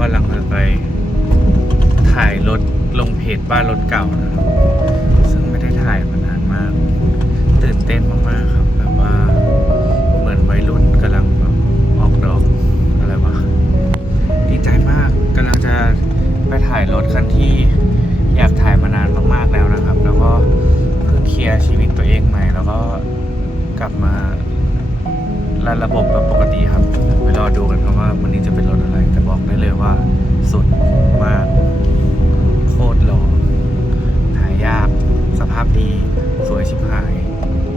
กำลังจะไปถ่ายรถลงเพจบ้านรถเก่านะครับ ซึ่งไม่ได้ถ่ายมานานมาก ตื่นเต้นมากๆครับ แบบว่าเหมือนวัยรุ่นกำลังแบบออกดอกอะไรวะดีใจมากกำลังจะไปถ่ายรถคันที่อยากถ่ายมานานมากๆแล้วนะครับ แล้วก็เพิ่งเคลียร์ชีวิตตัวเองใหม่ แล้วก็กลับมา รันระบบแบบปกติครับไปรอดูกันครับว่าวันนี้จะเป็นรถอะไร แต่บอกได้เลยว่า สุดมาก โคตรหล่อถ่ายยาก สภาพดี สวยชิบหาย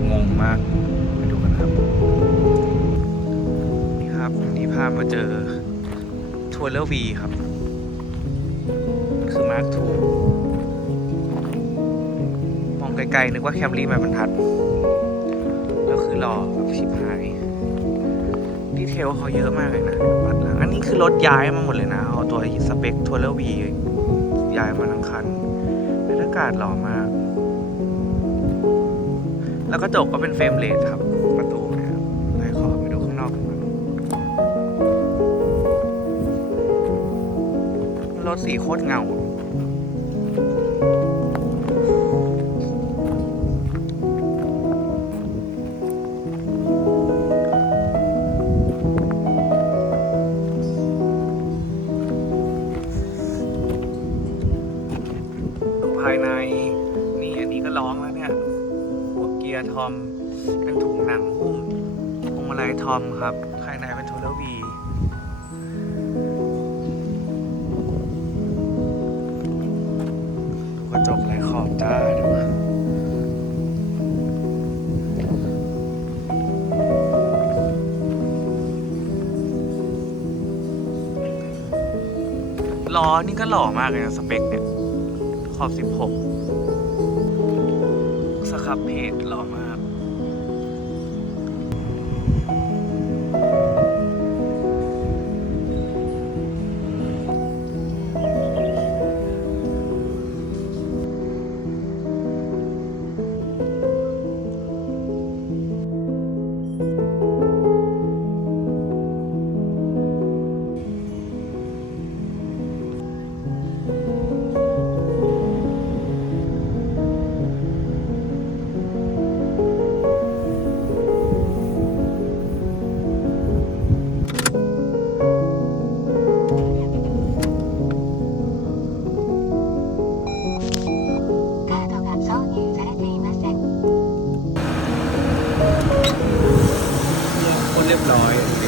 งงมาก ไปดูกันครับ นี่ครับวันนี้พามาเจอทัวร์เลอร์วีครับคือมาร์คทูมองไกลๆนึกว่าแคมรี่มาบรรทัด แล้วคือหล่อแบบชิบหาย ดีเทลเขาเยอะมากเลยนะบัตรหลังอันนี้คือรถย้ายมาหมดเลยนะ เอาตัวสเปคทัวร์เลวีย้ายมาทั้งคันบรรยากาศหล่อมาก แล้วกระจกก็เป็นเฟรมเลสครับ ประตูนะครับเลยขอไปดูข้างนอกกันบ้างรถสีโคตรเงาายใน นี่อันนี้ก็ร้องแล้วเนี่ยหัวเกียร์ทอมเป็นถุงหนังหุ้มพวงมาลัยทอมครับ ภายในเป็นโทเลวีกระจกไรขอบจ้าดูล้อนี่ก็หล่อมากเลยนะสเปคเนี่ย ขอบ 16สครับเพจหล่อมาก 老